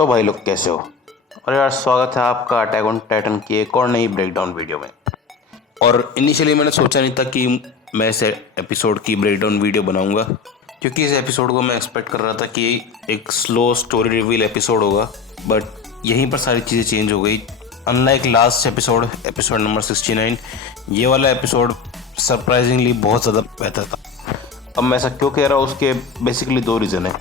तो भाई लोग कैसे हो। और यार स्वागत है आपका अटैक ऑन टाइटन की एक और नई ब्रेकडाउन वीडियो में। और इनिशियली मैंने सोचा नहीं था कि मैं इस एपिसोड की ब्रेकडाउन वीडियो बनाऊंगा, क्योंकि इस एपिसोड को मैं एक्सपेक्ट कर रहा था कि एक स्लो स्टोरी रिवील एपिसोड होगा, बट यहीं पर सारी चीज़ें चेंज हो गई। अनलाइक लास्ट एपिसोड नंबर 69, ये वाला एपिसोड सरप्राइजिंगली बहुत ज़्यादा बेहतर था। अब मैं ऐसा क्यों कह रहा हूँ, उसके बेसिकली दो रीज़न है।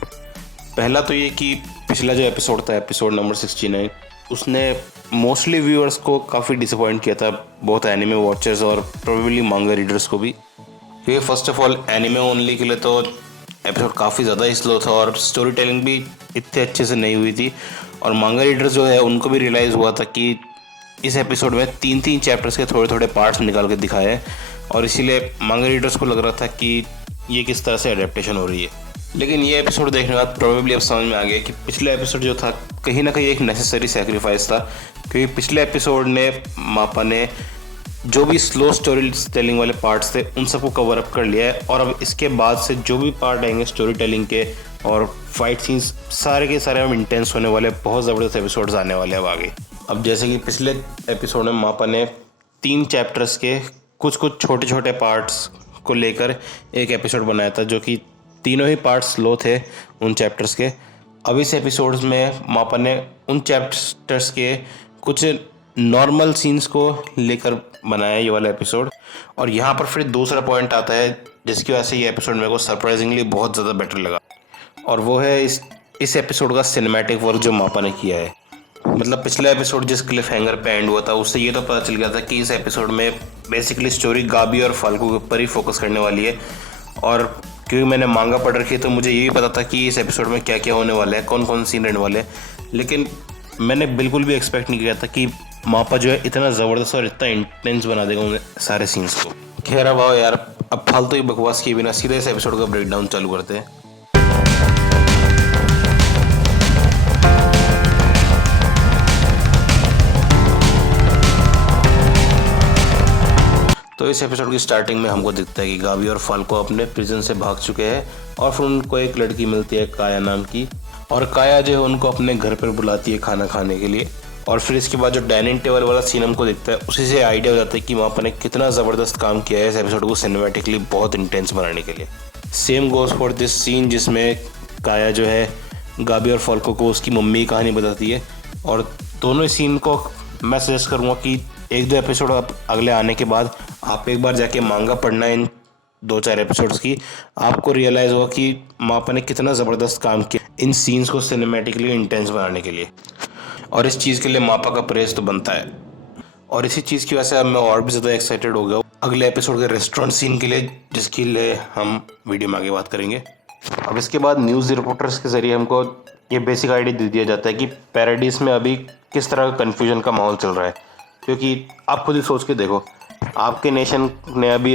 पहला तो ये कि पिछला जो एपिसोड था, एपिसोड नंबर 69, उसने मोस्टली व्यूअर्स को काफ़ी डिसअपॉइंट किया था, बहुत एनिमे वॉचर्स और प्रोबेबली मांगा रीडर्स को भी। क्योंकि first of all anime only के लिए तो एपिसोड काफ़ी ज़्यादा ही स्लो था और स्टोरी टेलिंग भी इतने अच्छे से नहीं हुई थी। और मांगा रीडर्स जो है उनको भी रियलाइज़ हुआ था कि इस एपिसोड में 3-3 चैप्टर्स के थोड़े थोड़े पार्ट्स निकाल के दिखाए हैं, और इसीलिए मांगा रीडर्स को लग रहा था कि ये किस तरह से अडेप्टेशन हो रही है। लेकिन ये एपिसोड देखने के बाद प्रोबेबली अब समझ में आ गया कि पिछला एपिसोड जो था कहीं ना कहीं एक नेसेसरी सैक्रिफाइस था, क्योंकि पिछले एपिसोड ने मापा ने जो भी स्लो स्टोरी टेलिंग वाले पार्ट्स थे उन सबको कवर अप कर लिया है। और अब इसके बाद से जो भी पार्ट आएंगे स्टोरी टेलिंग के और फाइट सीन्स सारे के सारे अब इंटेंस होने वाले, बहुत ज़बरदस्त एपिसोड्स आने वाले हैं अब आगे। अब जैसे कि पिछले एपिसोड में मापा ने 3 चैप्टर्स के कुछ कुछ छोटे छोटे पार्ट्स को लेकर एक एपिसोड बनाया था, जो कि तीनों ही पार्ट स्लो थे उन चैप्टर्स के। अब इस एपिसोड्स में मापा ने उन चैप्टर्स के कुछ नॉर्मल सीन्स को लेकर बनाया ये वाला एपिसोड। और यहाँ पर फिर दूसरा पॉइंट आता है जिसकी वजह से ये एपिसोड मेरे को सरप्राइजिंगली बहुत ज़्यादा बेटर लगा, और वो है इस एपिसोड का सिनेमैटिक वर्क जो मापा ने किया है। मतलब पिछला एपिसोड जिस क्लिफ हैंगर पे एंड हुआ था उससे ये तो पता चल गया था कि इस एपिसोड में बेसिकली स्टोरी गाबी और फाल्को के ऊपर ही फोकस करने वाली है। और क्योंकि मैंने मांगा पढ़ रखी है तो मुझे ये भी पता था कि इस एपिसोड में क्या क्या होने वाला है, कौन कौन सीन रहने वाले हैं। लेकिन मैंने बिल्कुल भी एक्सपेक्ट नहीं किया था कि मापा जो है इतना ज़बरदस्त और इतना इंटेंस बना देगा उन सारे सीन्स को। खैर अब आओ यार, अब फालतू ही बकवास किए बिना सीधे इस एपिसोड का ब्रेकडाउन चालू करते हैं। तो इस एपिसोड की स्टार्टिंग में हमको दिखता है कि गाबी और फाल्को अपने प्रिजन से भाग चुके हैं, और फिर उनको एक लड़की मिलती है काया नाम की, और काया जो है उनको अपने घर पर बुलाती है खाना खाने के लिए। और फिर इसके बाद जो डाइनिंग टेबल वाला सीन हमको दिखता है उसी से आइडिया हो जाता है कि मापा ने कितना ज़बरदस्त काम किया है इस एपिसोड को सिनेमैटिकली बहुत इंटेंस बनाने के लिए। Same goes for this scene जिसमें काया जो है गाबी और फाल्को को उसकी मम्मी की कहानी बताती है। और दोनों सीन को मैं सजेस्ट करूँगा कि 1-2 एपिसोड अगले आने के बाद आप एक बार जाके मांगा पढ़ना इन 2-4 एपिसोड्स की, आपको रियलाइज़ होगा कि मापा ने कितना ज़बरदस्त काम किया इन सीन्स को सिनेमैटिकली इंटेंस बनाने के लिए। और इस चीज़ के लिए मापा का प्रेज तो बनता है। और इसी चीज़ की वजह से अब मैं और भी ज़्यादा एक्साइटेड हो गया हूँ अगले एपिसोड के रेस्टोरेंट सीन के लिए, जिसके लिए हम वीडियो में आगे बात करेंगे। अब इसके बाद न्यूज़ रिपोर्टर्स के ज़रिए हमको ये बेसिक आइडिया दे दिया जाता है कि पैराडाइस में अभी किस तरह का कन्फ्यूजन का माहौल चल रहा है। क्योंकि आप खुद ही सोच के देखो, आपके नेशन ने अभी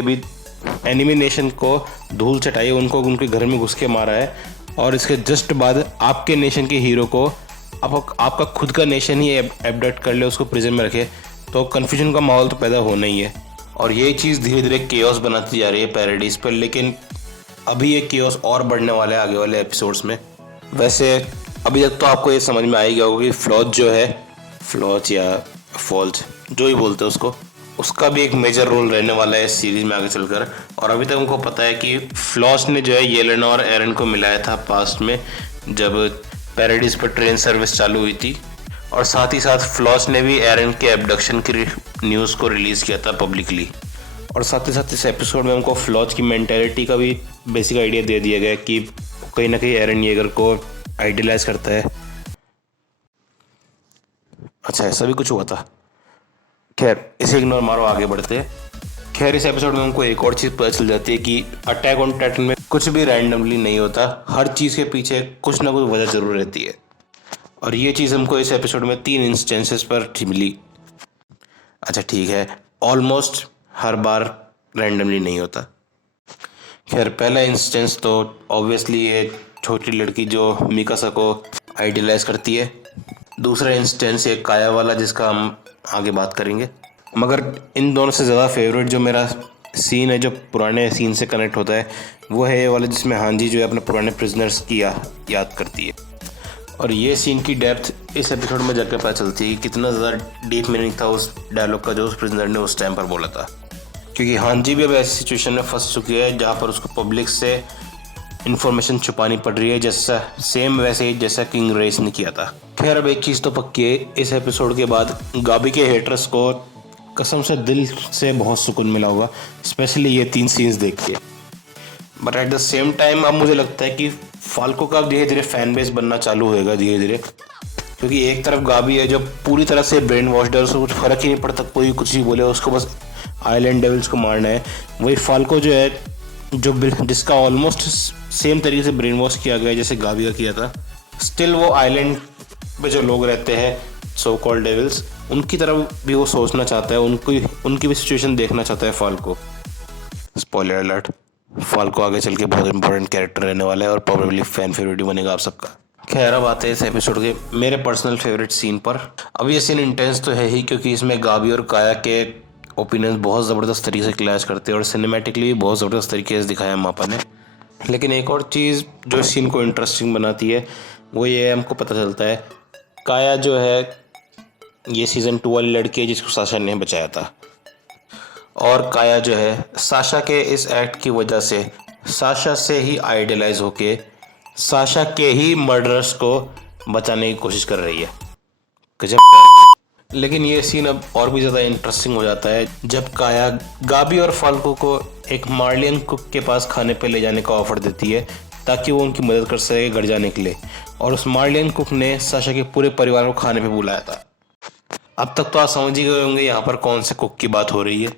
एनिमी नेशन को धूल चटाई, उनको उनके घर में घुस के मारा है, और इसके जस्ट बाद आपके नेशन के हीरो को आपका खुद का नेशन ही एबडक्ट कर ले, उसको प्रिजन में रखे, तो कन्फ्यूजन का माहौल तो पैदा होना ही है। और ये चीज़ धीरे धीरे केओस बनाती जा रही है पैराडाइस पर, लेकिन अभी ये केओस और बढ़ने वाला है आगे वाले एपिसोड्स में। वैसे अभी तक तो आपको ये समझ में आ ही गया होगा कि फ्लॉज या फॉल्ज जो ही बोलते हैं उसको, उसका भी एक मेजर रोल रहने वाला है इस सीरीज में आगे चलकर। और अभी तक हमको पता है कि फ्लॉज ने जो है येलेना और एरन को मिलाया था पास्ट में, जब पैराडाइस पर ट्रेन सर्विस चालू हुई थी। और साथ ही साथ फ्लॉज ने भी एरन के एब्डक्शन की न्यूज़ को रिलीज़ किया था पब्लिकली। और साथ ही साथ इस एपिसोड में हमको फ्लॉज की मेंटेलिटी का भी बेसिक आइडिया दे दिया गया कि कहीं ना कहीं एरन येगर को आइडियलाइज करता है। अच्छा, ऐसा भी कुछ हुआ था। खैर इसे इग्नोर मारो, आगे बढ़ते हैं। खैर इस एपिसोड में हमको एक और चीज़ पता चल जाती है कि अटैक ऑन टाइटन में कुछ भी रैंडमली नहीं होता, हर चीज़ के पीछे कुछ ना कुछ वजह ज़रूर रहती है। और ये चीज़ हमको इस एपिसोड में 3 इंस्टेंसेस पर मिली। अच्छा ठीक है, ऑलमोस्ट हर बार रैंडमली नहीं होता। खैर पहला इंस्टेंस तो ऑब्वियसली ये छोटी लड़की जो मिकासा को आइडियलाइज करती है। दूसरा इंस्टेंस एक काया वाला जिसका हम आगे बात करेंगे। मगर इन दोनों से ज़्यादा फेवरेट जो मेरा सीन है, जो पुराने सीन से कनेक्ट होता है, वो है ये वाला जिसमें हांजी जो है अपने पुराने प्रिजनर्स की याद करती है। और ये सीन की डेप्थ इस एपिसोड में जाकर पता चलती है कि कितना ज़्यादा डीप मीनिंग था उस डायलॉग का जो उस प्रिजनर ने उस टाइम पर बोला था। क्योंकि हांजी भी अब ऐसी सिचुएशन में फंस चुकी है जहाँ पर उसको पब्लिक से इन्फॉर्मेशन छुपानी पड़ रही है, जैसा सेम वैसे ही जैसा किंग रेस ने किया था। खैर अब एक चीज़ तो पक्की है, इस एपिसोड के बाद गाबी के हेटर्स को कसम से दिल से बहुत सुकून मिला होगा, स्पेशली ये 3 सीन्स देख के। But at the same time अब मुझे लगता है कि फाल्को का धीरे धीरे फैन बेस बनना चालू होएगा धीरे धीरे, क्योंकि एक तरफ गाबी है जो पूरी तरह से ब्रेन वॉश्ड है, उसको कुछ फर्क ही नहीं पड़ता कोई कुछ भी बोले, उसको बस आइलैंड डेविल्स को मारना है। वही फाल्को जो है जो जिसका ऑलमोस्ट सेम तरीके से ब्रेन वॉश किया गया जैसे गाबी का किया था, स्टिल वो आइलैंड पे जो लोग रहते हैं सो कॉल्ड डेविल्स, उनकी तरफ भी वो सोचना चाहता है, उनकी भी सिचुएशन देखना चाहता है फाल्को। स्पॉइलर अलर्ट, फाल्को आगे चल के बहुत इंपॉर्टेंट कैरेक्टर रहने वाला है और प्रोबेबली फैन फेवरेट भी बनेगा आप सबका। खैर अब आते हैं इस एपिसोड के मेरे पर्सनल फेवरेट सीन पर। अब ये सीन इंटेंस तो है ही क्योंकि इसमें गाबी और काया के ओपिनियन बहुत ज़बरदस्त तरीके से क्लैश करते हैं और सिनेमैटिकली भी बहुत ज़बरदस्त तरीके से दिखाया मापा ने। लेकिन एक और चीज़ जो इस सीन को इंटरेस्टिंग बनाती है वो ये हमको पता चलता है काया जो है ये सीज़न 2 वाली लड़की है जिसको साशा ने बचाया था, और काया जो है साशा के इस एक्ट की वजह से साशा से ही आइडियलाइज होके साशा के ही मर्डरर्स को बचाने की कोशिश कर रही है। गजब। लेकिन ये सीन अब और भी ज़्यादा इंटरेस्टिंग हो जाता है जब काया गाबी और फाल्को को एक मार्लियन कुक के पास खाने पे ले जाने का ऑफर देती है ताकि वो उनकी मदद कर सके घर जाने के लिए, और उस मार्लियन कुक ने साशा के पूरे परिवार को खाने पे बुलाया था। अब तक तो आप समझ ही गए होंगे यहाँ पर कौन से कुक की बात हो रही है,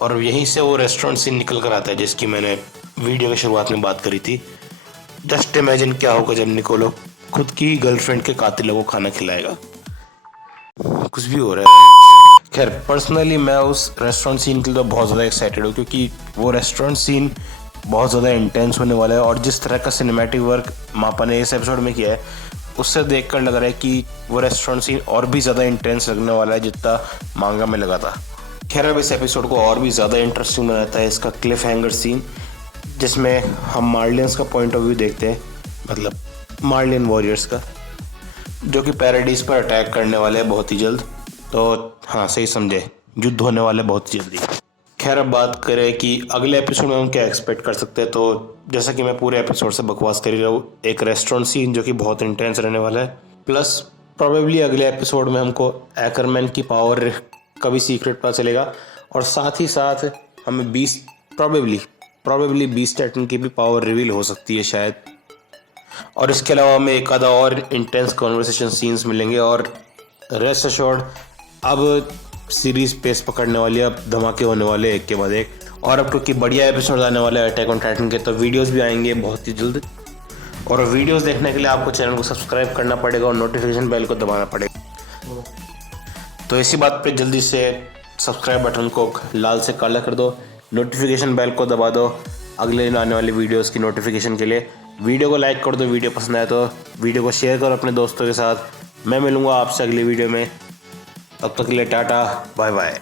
और यहीं से वो रेस्टोरेंट सीन निकल कर आता है जिसकी मैंने वीडियो की शुरुआत में बात करी थी। जस्ट इमेजिन क्या होगा जब निकोलो खुद की गर्लफ्रेंड के कातिलों को खाना खिलाएगा। कुछ भी हो रहा है। खैर पर्सनली मैं उस रेस्टोरेंट सीन के लिए बहुत ज़्यादा एक्साइटेड हूँ क्योंकि वो रेस्टोरेंट सीन बहुत ज़्यादा इंटेंस होने वाला है, और जिस तरह का सिनेमैटिक वर्क मापा ने इस एपिसोड में किया है उससे देखकर लग रहा है कि वो रेस्टोरेंट सीन और भी ज़्यादा इंटेंस लगने वाला है जितना मांगा में लगा था। खैर अब इस एपिसोड को और भी ज़्यादा इंटरेस्टिंग बनाता है इसका क्लिफ हैंगर सीन, जिसमें हम मार्लियंस का पॉइंट ऑफ व्यू देखते हैं, मतलब मार्लियन वॉरियर्स का, जो कि पैराडाइज पर अटैक करने वाले हैं बहुत ही जल्द। तो हाँ सही समझे, युद्ध होने वाले बहुत ही जल्दी। खैर अब बात करें कि अगले एपिसोड में हम क्या एक्सपेक्ट कर सकते हैं, तो जैसा कि मैं पूरे एपिसोड से बकवास कर ही रहा हूँ, एक रेस्टोरेंट सीन जो कि बहुत इंटेंस रहने वाला है, प्लस प्रोबेबली अगले एपिसोड में हमको एकरमैन की पावर का भी सीक्रेट पता चलेगा, और साथ ही साथ हमें प्रोबेबली बीस्ट टाइटन की भी पावर रिवील हो सकती है शायद। और इसके अलावा हमें एक आधा और इंटेंस कॉन्वर्सेशन सीन्स मिलेंगे, और रेस्ट अश्योर्ड अब सीरीज पेस पकड़ने वाली है, अब धमाके होने वाले एक के बाद एक, और अब क्योंकि बढ़िया एपिसोड आने वाले हैं अटैक ऑन टाइटन के, तो वीडियोस भी आएंगे बहुत ही जल्द। और वीडियोस देखने के लिए आपको चैनल को सब्सक्राइब करना पड़ेगा और नोटिफिकेशन बेल को दबाना पड़ेगा। तो इसी बात पे जल्दी से सब्सक्राइब बटन को लाल से काला कर दो, नोटिफिकेशन बेल को दबा दो अगले दिन आने वाली वीडियोस की नोटिफिकेशन के लिए। वीडियो को लाइक कर दो, वीडियो पसंद आए तो वीडियो को शेयर करो अपने दोस्तों के साथ। मैं मिलूंगा आपसे अगली वीडियो में, तब तक के लिए टाटा बाय बाय।